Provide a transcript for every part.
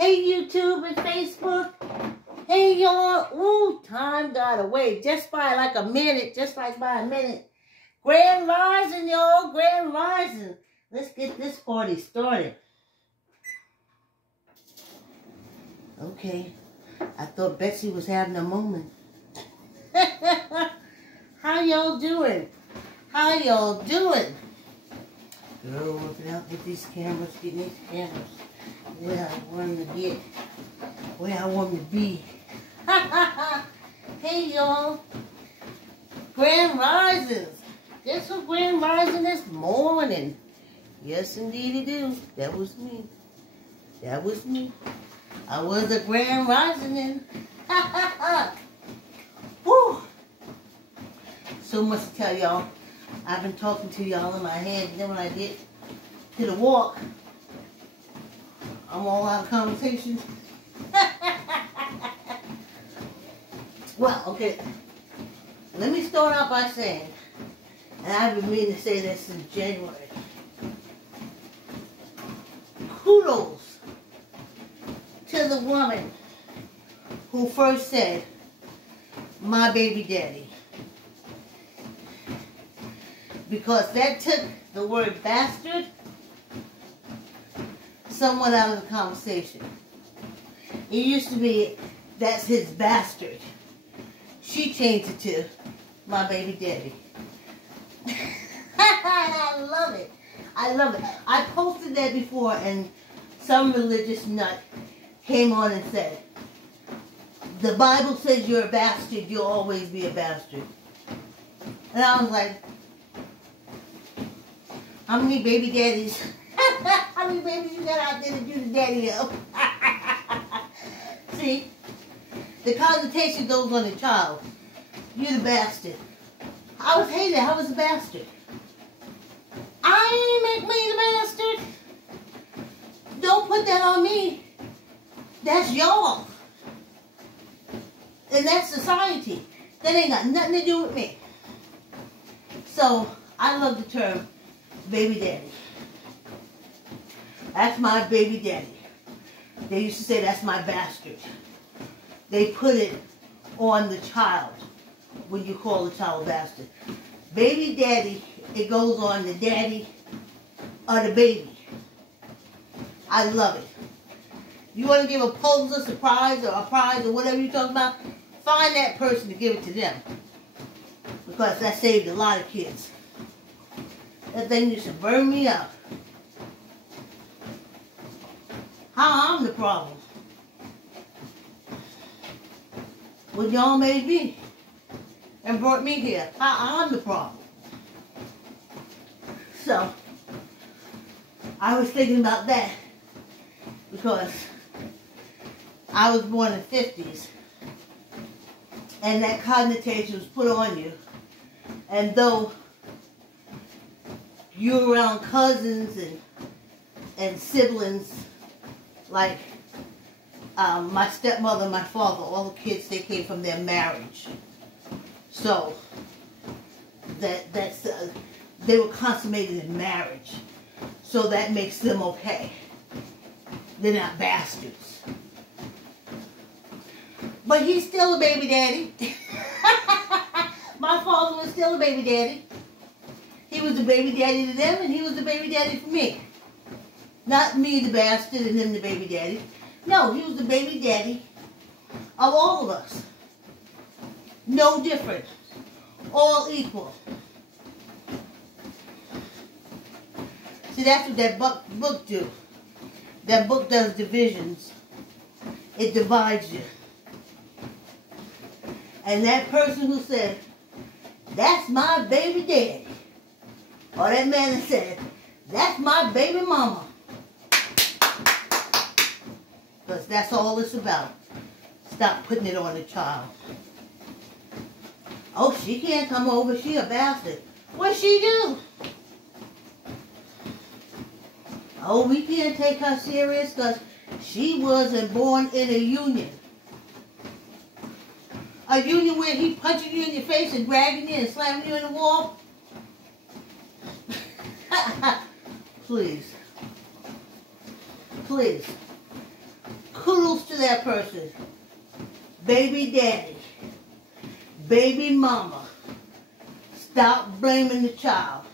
Hey, YouTube and Facebook. Hey, y'all. Ooh, time got away just by like a minute. Just like by a minute. Grand Rising, y'all. Grand Rising. Let's get this party started. Okay. I thought Betsy was having a moment. How y'all doing? How y'all doing? Girl, working out with these cameras, getting these cameras where I want them to get, where I want them to be. Hey, y'all. Grand Risings. Guess what Grand Rising this morning? Yes, indeed it do. That was me. That was me. I was a Grand Rising then. Woo. So much to tell y'all. I've been talking to y'all in my head, and then when I get to the walk, I'm all out of conversation. Well, okay. Let me start out by saying, and I've been meaning to say this since January, kudos to the woman who first said, my baby daddy. Because that took the word bastard somewhat out of the conversation. It used to be, that's his bastard. She changed it to, my baby daddy. I love it. I love it. I posted that before and some religious nut came on and said, the Bible says you're a bastard, you'll always be a bastard. And I was like, how many baby daddies, how many babies you got out there to do the daddy up? See, the connotation goes on the child. You're the bastard. I was hated, I was a bastard. I ain't make me the bastard. Don't put that on me. That's y'all. And that's society. That ain't got nothing to do with me. So, I love the term baby daddy. That's my baby daddy. They used to say that's my bastard. They put it on the child when you call the child a bastard. Baby daddy, it goes on the daddy or the baby. I love it. You want to give a Pulitzer Prize or a prize or whatever you're talking about, find that person to give it to them. Because that saved a lot of kids. That thing used to burn me up. How I'm the problem. What y'all made me and brought me here. How I'm the problem. So, I was thinking about that because I was born in the 50s and that connotation was put on you. And though you're around cousins and siblings, like my stepmother and my father, all the kids, they came from their marriage. So, they were consummated in marriage. So that makes them okay. They're not bastards. But he's still a baby daddy. My father was still a baby daddy. He was the baby daddy to them, and he was the baby daddy for me. Not me, the bastard, and him, the baby daddy. No, he was the baby daddy of all of us. No different. All equal. See, that's what that book do. That book does divisions. It divides you. And that person who said, that's my baby daddy. Or that man that said, that's my baby mama. Because that's all it's about. Stop putting it on the child. Oh, she can't come over. She a bastard. What she do? Oh, we can't take her serious because she wasn't born in a union. A union where he punching you in your face and dragging you and slamming you in the wall? Please. Please. kudos to that person. Baby daddy, baby mama, stop blaming the child.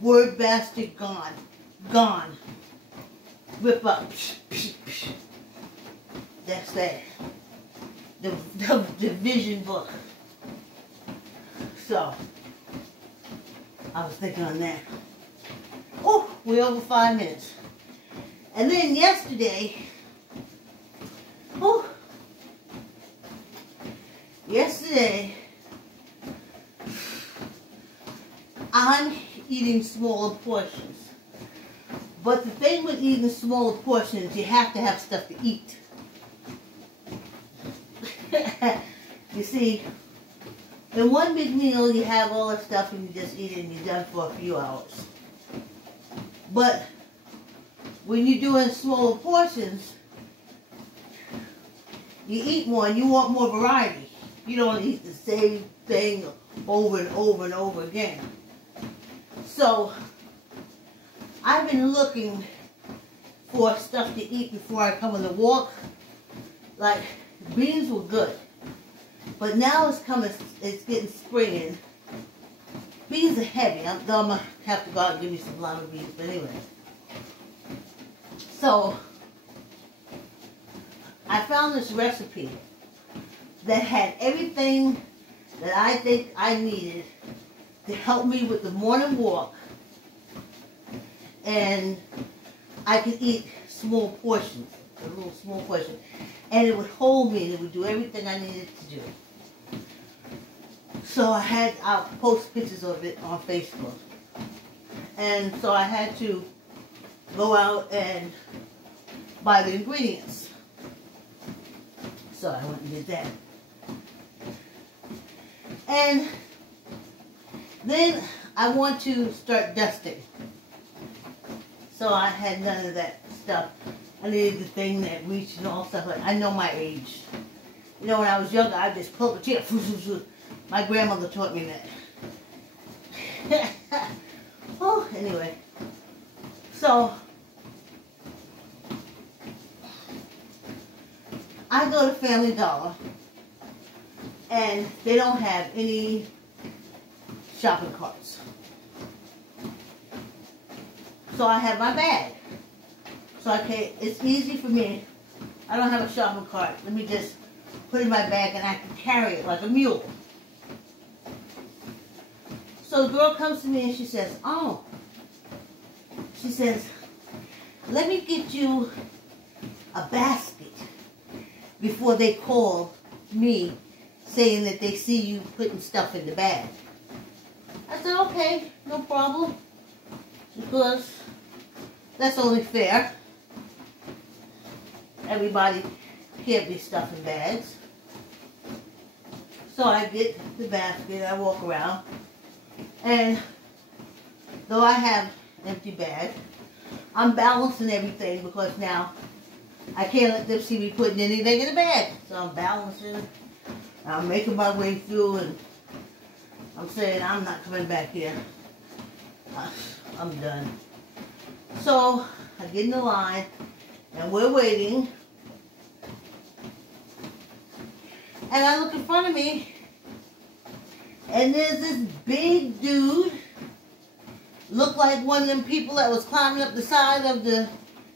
Word basket gone. Gone. Rip up. That's that. The vision book. So, I was thinking on that. Oh, we're over 5 minutes. And then yesterday, I'm eating smaller portions. But the thing with eating smaller portions, you have to have stuff to eat. You see, in one big meal, you have all that stuff and you just eat it and you're done for a few hours. But when you're doing smaller portions, you eat more and you want more variety. You don't eat the same thing over and over and over again. So, I've been looking for stuff to eat before I come on the walk. Like, beans were good. But now it's getting spring and beans are heavy. I'm going to have to go out and give me some lima beans, but anyway. So, I found this recipe that had everything that I think I needed to help me with the morning walk. And I could eat small portions, a little small portion. And it would hold me and it would do everything I needed to do. So I'll post pictures of it on Facebook. And so I had to go out and buy the ingredients. So I went and did that. And then I want to start dusting. So I had none of that stuff. I needed the thing that reached and all stuff like that. I know my age. You know, when I was younger, I just pulled the chair. My grandmother taught me that. Oh, anyway. So, I go to Family Dollar, and they don't have any shopping carts. So I have my bag. So it's easy for me. I don't have a shopping cart. Let me just put it in my bag and I can carry it like a mule. So the girl comes to me and she says, she says, let me get you a basket before they call me saying that they see you putting stuff in the bag. I said, okay, no problem, because that's only fair. Everybody can't be stuff in bags. So I get the basket, I walk around, and though I have an empty bag, I'm balancing everything because now I can't let them see me putting anything in the bag. So I'm balancing, I'm making my way through, and I'm saying I'm not coming back here. I'm done. So I get in the line, and we're waiting. And I look in front of me, and there's this big dude, looked like one of them people that was climbing up the side of the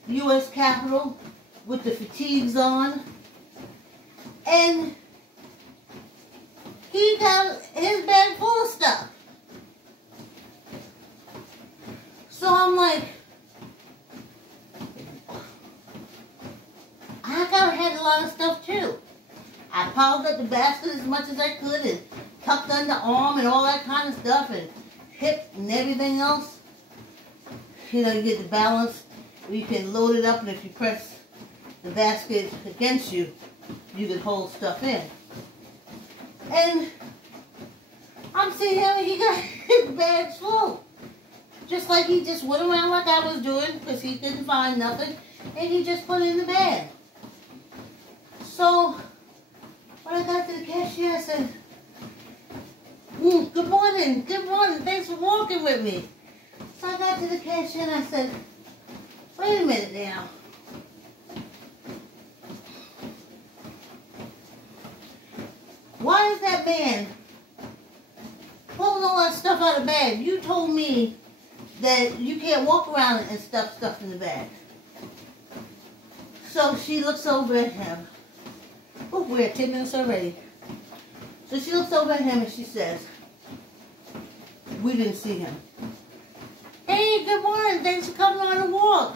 U.S. Capitol with the fatigues on. And he got his bag full of stuff. So I'm like, I gotta have a lot of stuff too. I piled up the basket as much as I could and tucked under arm and all that kind of stuff and hip and everything else. You know, you get the balance. You can load it up, and if you press the basket against you, you can hold stuff in. And I'm sitting here and he got his bags full. Just like he just went around like I was doing because he couldn't find nothing, and he just put it in the bag. So when I got to the cashier, I said, good morning, thanks for walking with me. So I got to the cashier and I said, wait a minute now. why is that man pulling all that stuff out of the bag? You told me that you can't walk around and stuff in the bag. So she looks over at him. Oh, we're at 10 minutes already. So she looks over at him and she says, we didn't see him. Hey, good morning. Thanks for coming on a walk.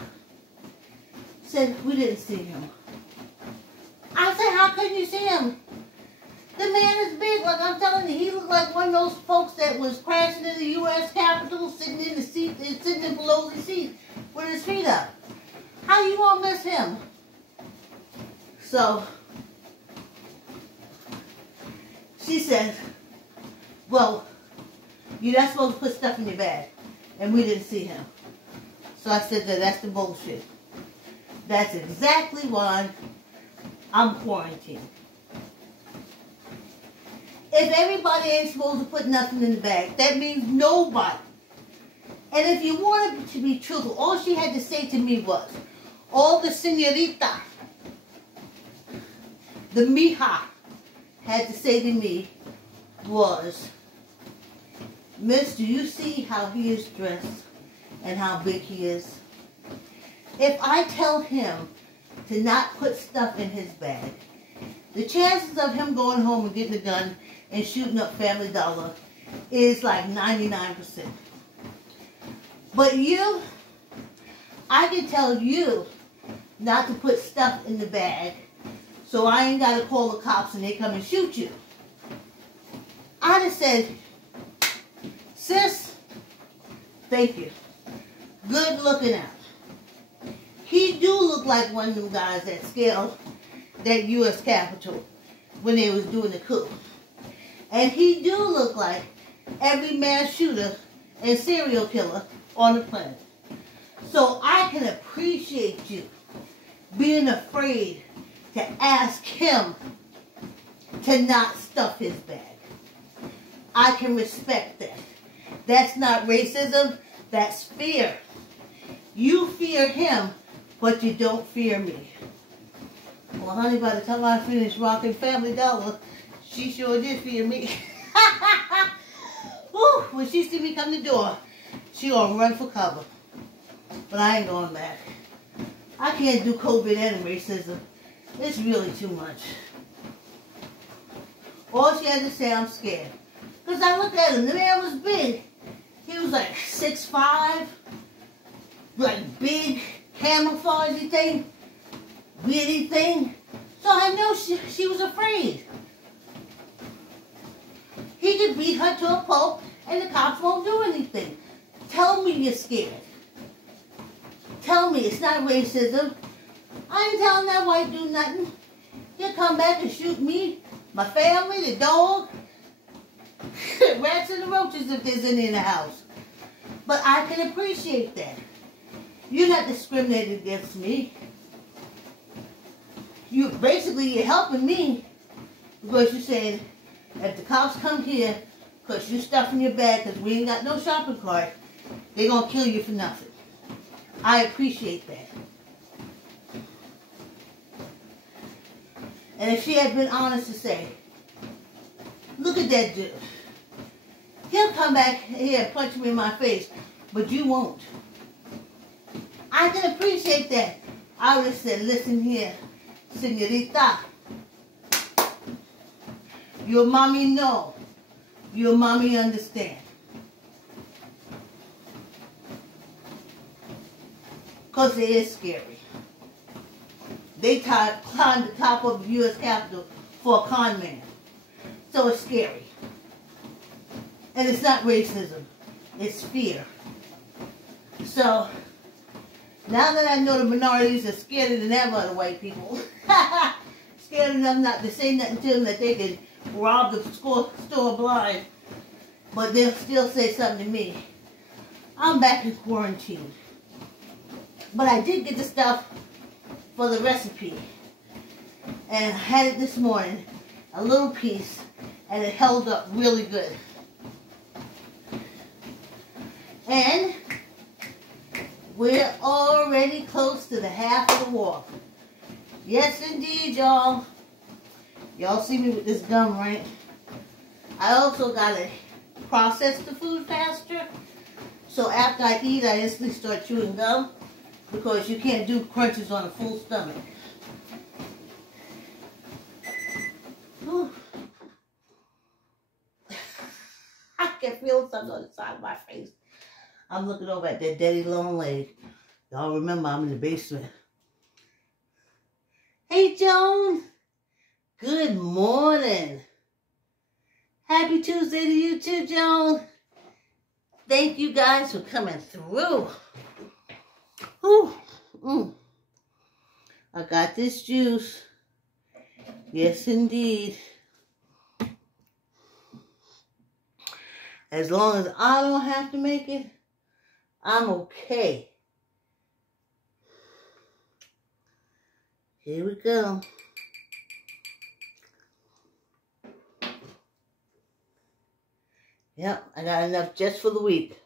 Said, we didn't see him. I said, how couldn't you see him? The man is big, like I'm telling you. He looked like one of those folks that was crashing in the U.S. Capitol, sitting in the seat, sitting in below the seat with his feet up. How you gonna miss him? So she says, well, you're not supposed to put stuff in your bag, and we didn't see him. So I said that's the bullshit. That's exactly why I'm quarantined. If everybody ain't supposed to put nothing in the bag, that means nobody. And if you wanted to be truthful, all she had to say to me was, all the señorita, the mija, had to say to me was, Miss, do you see how he is dressed and how big he is? If I tell him to not put stuff in his bag, the chances of him going home and getting a gun and shooting up Family Dollar is like 99%. But you, I can tell you not to put stuff in the bag, so I ain't got to call the cops and they come and shoot you. I just said, sis, thank you. Good looking out. He do look like one of them guys that scaled that U.S. Capitol when they was doing the coup. And he do look like every mass shooter and serial killer on the planet. So I can appreciate you being afraid to ask him to not stuff his bag. I can respect that. That's not racism, that's fear. You fear him, but you don't fear me. Well, honey, by the time I finished rocking Family Dollar, she sure did fear me. Woo, when she see me come to the door, she gonna run for cover. But I ain't going back. I can't do COVID and racism. It's really too much. All she had to say, I'm scared. Because I looked at him, the man was big. He was like 6'5", like big, camouflagey thing, weirdy thing. So I know she was afraid. He could beat her to a pulp and the cops won't do anything. Tell me you're scared. Tell me it's not racism. I ain't telling that white dude nothing. He'll come back and shoot me, my family, the dog, rats and the roaches if there's any in the house. But I can appreciate that. You're not discriminating against me. You're helping me because you're saying, if the cops come here because you stuff in your bag because we ain't got no shopping cart, they're going to kill you for nothing. I appreciate that. And if she had been honest to say, look at that dude. He'll come back here and punch me in my face, but you won't. I can appreciate that. I would have said, listen here, señorita. Your mommy know. Your mommy understand. Because it is scary. They climbed the top of the U.S. Capitol for a con man. So it's scary. And it's not racism. It's fear. So, now that I know the minorities are scared than ever of the white people, scared enough not to say nothing to them that they can rob the store blind, but they'll still say something to me. I'm back in quarantine. But I did get the stuff for the recipe. And I had it this morning, a little piece, and it held up really good. And we're already close to the half of the walk. Yes, indeed, y'all. Y'all see me with this gum, right? I also gotta process the food faster. So after I eat, I instantly start chewing gum because you can't do crunches on a full stomach. Whew. I can feel something on the side of my face. I'm looking over at that daddy long leg. Y'all remember I'm in the basement. Hey, Joan. Good morning. Happy Tuesday to you too, Joan. Thank you guys for coming through. Whew. I got this juice. Yes, indeed. As long as I don't have to make it, I'm okay. Here we go. Yep, I got enough just for the week.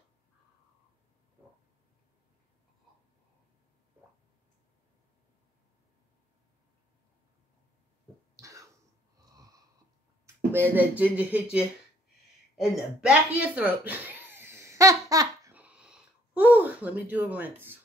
Man, that ginger hit you in the back of your throat. Whew, let me do a rinse.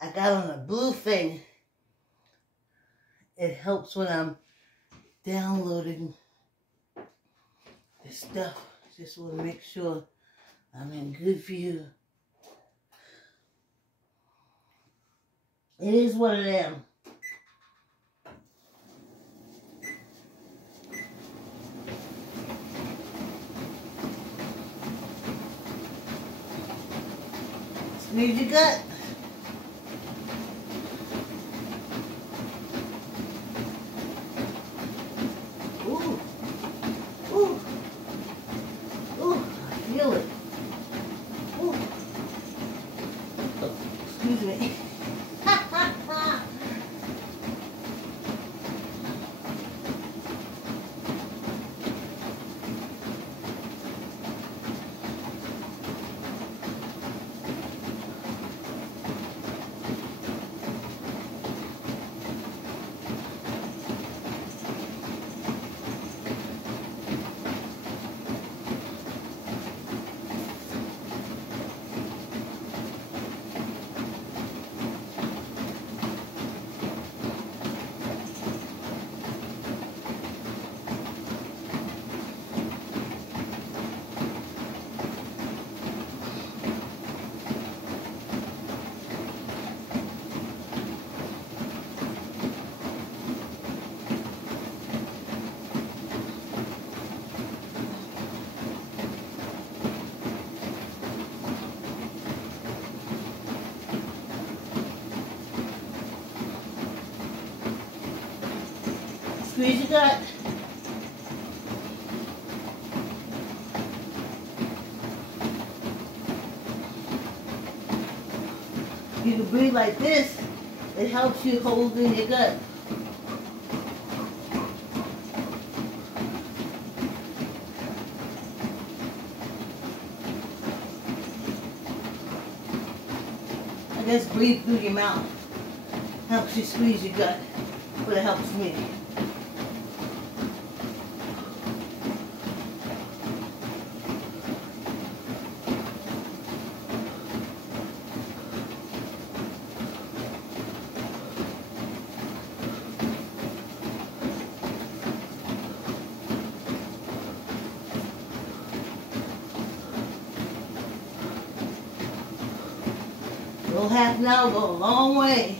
I got on a blue thing. It helps when I'm downloading this stuff. Just want to make sure I'm in good view. It is what I am. Squeeze your gut. Ooh. Ooh. Ooh. I feel it. Ooh. Oh, excuse me. Squeeze your gut. You can breathe like this. It helps you hold in your gut. I just breathe through your mouth. Helps you squeeze your gut, but it helps me. A little half an hour go a long way.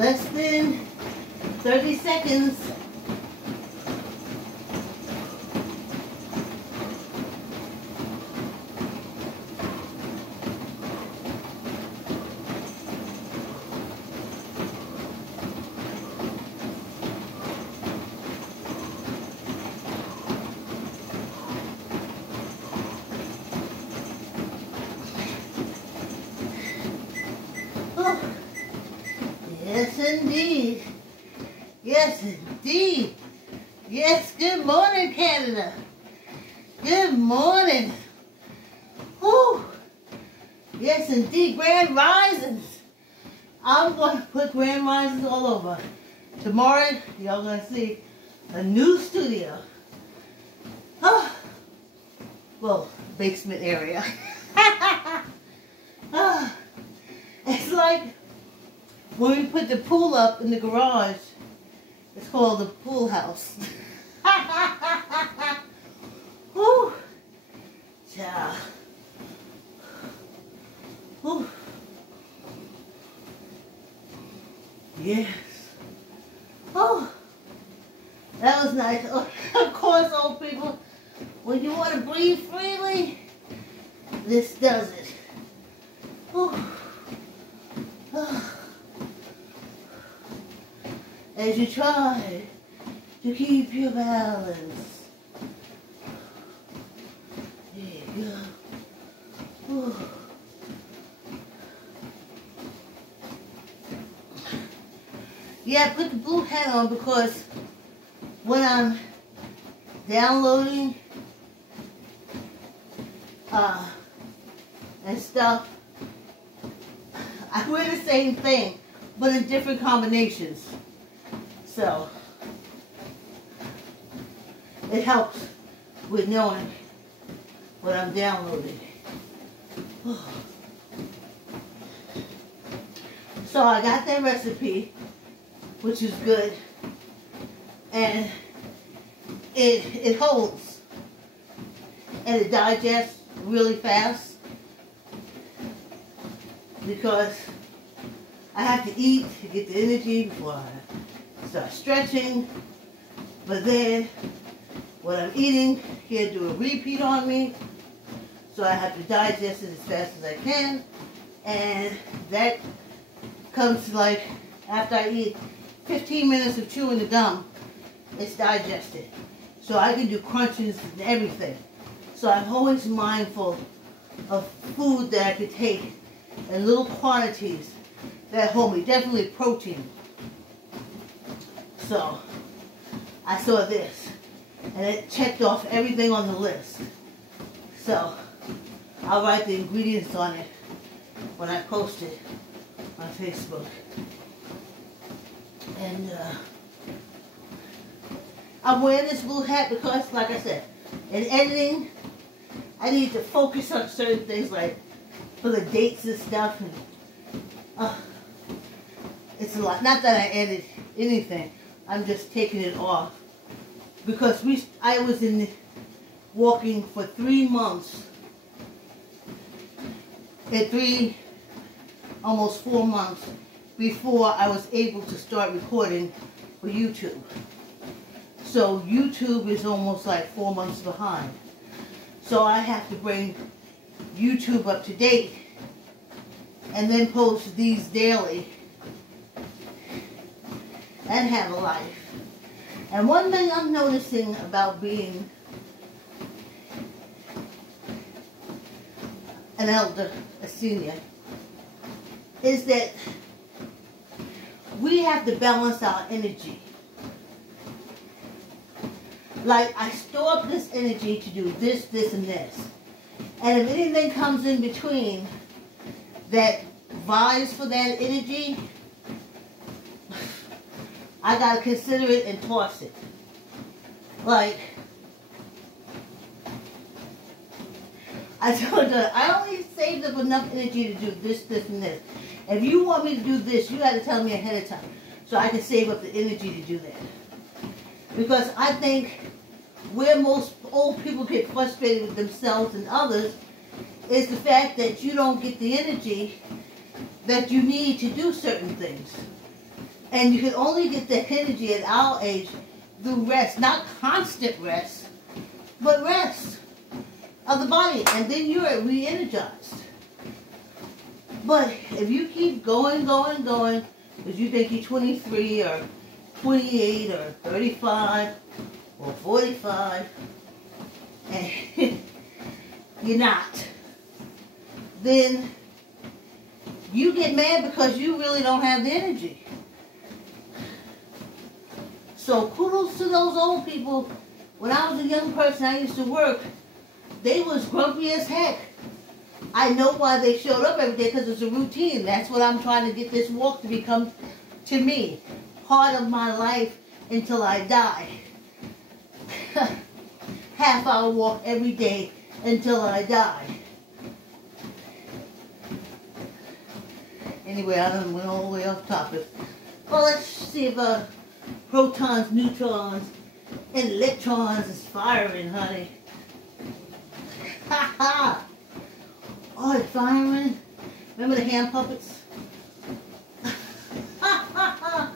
less than 30 seconds. Yes, indeed. Yes, indeed. Yes, good morning, Canada. Good morning. Whew. Yes, indeed. Grand Risings. I'm going to put Grand Risings all over. Tomorrow, y'all going to see a new studio. Oh. Well, basement area. Oh. It's like when we put the pool up in the garage, it's called the pool house. Whew. Yeah. Whew. Yes. Oh, that was nice. Of course, old people, when you want to breathe freely, this does it. Whew. As you try to keep your balance. There you go. Whew. Yeah, I put the blue hat on because when I'm downloading and stuff, I wear the same thing, but in different combinations. So, it helps with knowing what I'm downloading. So I got that recipe, which is good, and it holds, and it digests really fast because I have to eat to get the energy before I start stretching, but then what I'm eating can't do a repeat on me, so I have to digest it as fast as I can, and that comes like after I eat 15 minutes of chewing the gum, it's digested. So I can do crunches and everything. So I'm always mindful of food that I could take in little quantities that hold me, definitely protein. So I saw this and it checked off everything on the list. So I'll write the ingredients on it when I post it on Facebook. And I'm wearing this blue hat because, like I said, in editing, I need to focus on certain things, like for the dates and stuff. And it's a lot. Not that I edit anything. I'm just taking it off because I was in walking for 3 months. In almost 4 months before I was able to start recording for YouTube. So YouTube is almost like 4 months behind. So I have to bring YouTube up to date and then post these daily and have a life. And one thing I'm noticing about being an elder, a senior, is that we have to balance our energy. Like, I store up this energy to do this, this, and this. And if anything comes in between that vies for that energy, I gotta consider it and toss it. Like, I told her, I only saved up enough energy to do this, this, and this. If you want me to do this, you gotta tell me ahead of time so I can save up the energy to do that. Because I think where most old people get frustrated with themselves and others is the fact that you don't get the energy that you need to do certain things. And you can only get the energy at our age through rest. Not constant rest, but rest of the body. And then you're re-energized. But if you keep going, because you think you're 23 or 28 or 35 or 45, and you're not, then you get mad because you really don't have the energy. So kudos to those old people. When I was a young person, I used to work, they was grumpy as heck. I know why they showed up every day, because it's a routine. That's what I'm trying to get this walk to become, to me, part of my life until I die. Half-hour walk every day until I die. Anyway, I done went all the way off topic. Well, let's see if protons, neutrons, and electrons is firing, honey. Ha ha! Oh, it's firing. Remember the hand puppets? Ha ha ha!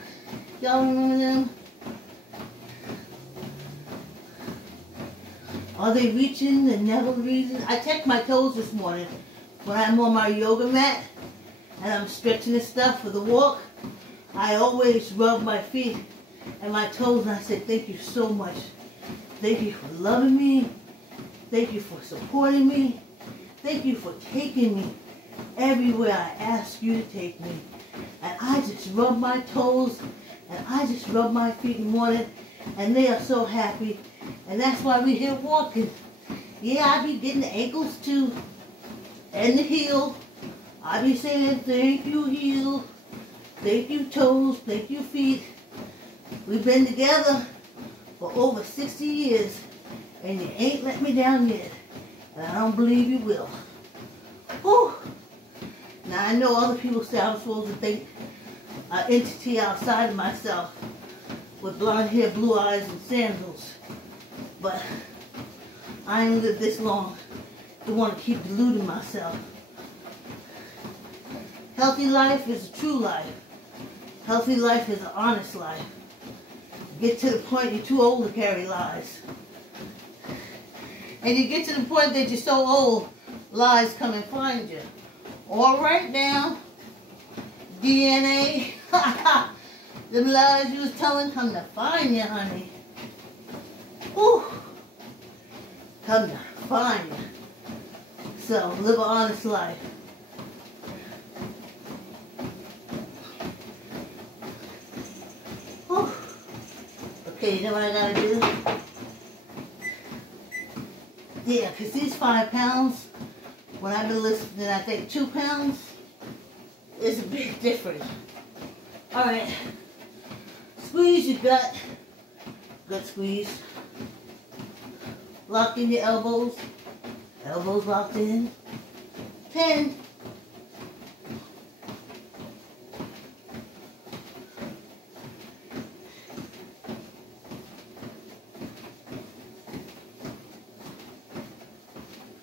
Y'all remember them? Are they reaching and never reaching? I checked my toes this morning when I'm on my yoga mat and I'm stretching and stuff for the walk. I always rub my feet and my toes, and I said, thank you so much. Thank you for loving me. Thank you for supporting me. Thank you for taking me everywhere I ask you to take me. And I just rub my toes and I just rub my feet in the morning, and they are so happy. And that's why we're here walking. Yeah, I be getting the ankles too and the heel. I be saying thank you heel, thank you toes, thank you feet. We've been together for over 60 years and you ain't let me down yet. And I don't believe you will. Whew. Now I know other people say I'm supposed to think an entity outside of myself with blonde hair, blue eyes, and sandals. But I ain't lived this long to want to keep deluding myself. Healthy life is a true life. Healthy life is an honest life. Get to the point you're too old to carry lies. And you get to the point that you're so old, lies come and find you. All right now, DNA, them lies you was telling come to find you, honey. Whew. Come to find you. So, live an honest life. Whew. Okay, you know what I gotta do? Yeah, because these 5 pounds, when I've been listening, I think 2 pounds is a big difference. All right, squeeze your gut. Gut squeeze. Lock in your elbows. Elbows locked in. 10.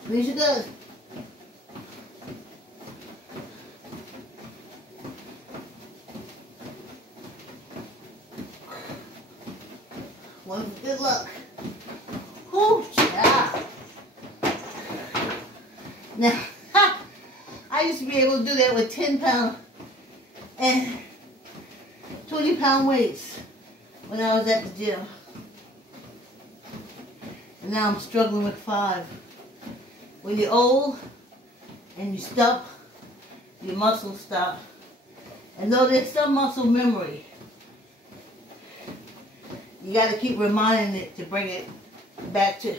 Squeeze your gut. One for good luck. Whoo, yeah. Now, I used to be able to do that with 10 pound and 20 pound weights when I was at the gym. And now I'm struggling with 5. When you're old and you stop, your muscles stop. And though there's some muscle memory, you got to keep reminding it to bring it back to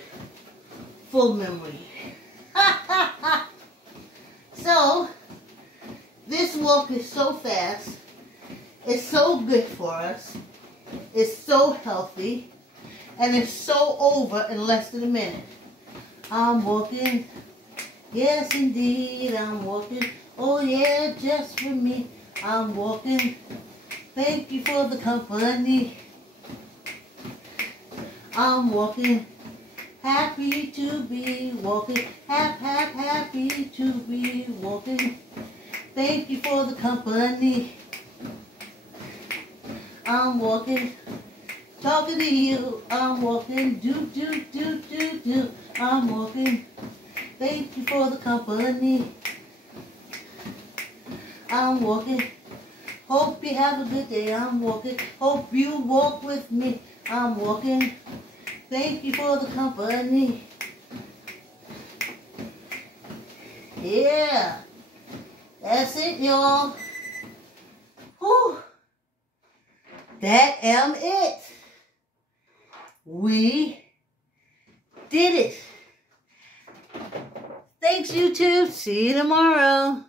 full memory. So, this walk is so fast. It's so good for us. It's so healthy. And it's so over in less than a minute. I'm walking. Yes, indeed, I'm walking. Oh, yeah, just for me. I'm walking. Thank you for the company. I'm walking. Happy to be walking. Happy to be walking. Thank you for the company. I'm walking. Talking to you, I'm walking. Do, do, do, do, do. I'm walking. Thank you for the company. I'm walking. Hope you have a good day. I'm walking. Hope you walk with me. I'm walking. Thank you for the company. Yeah. That's it, y'all. Whew. That am it. We did it. Thanks, YouTube. See you tomorrow.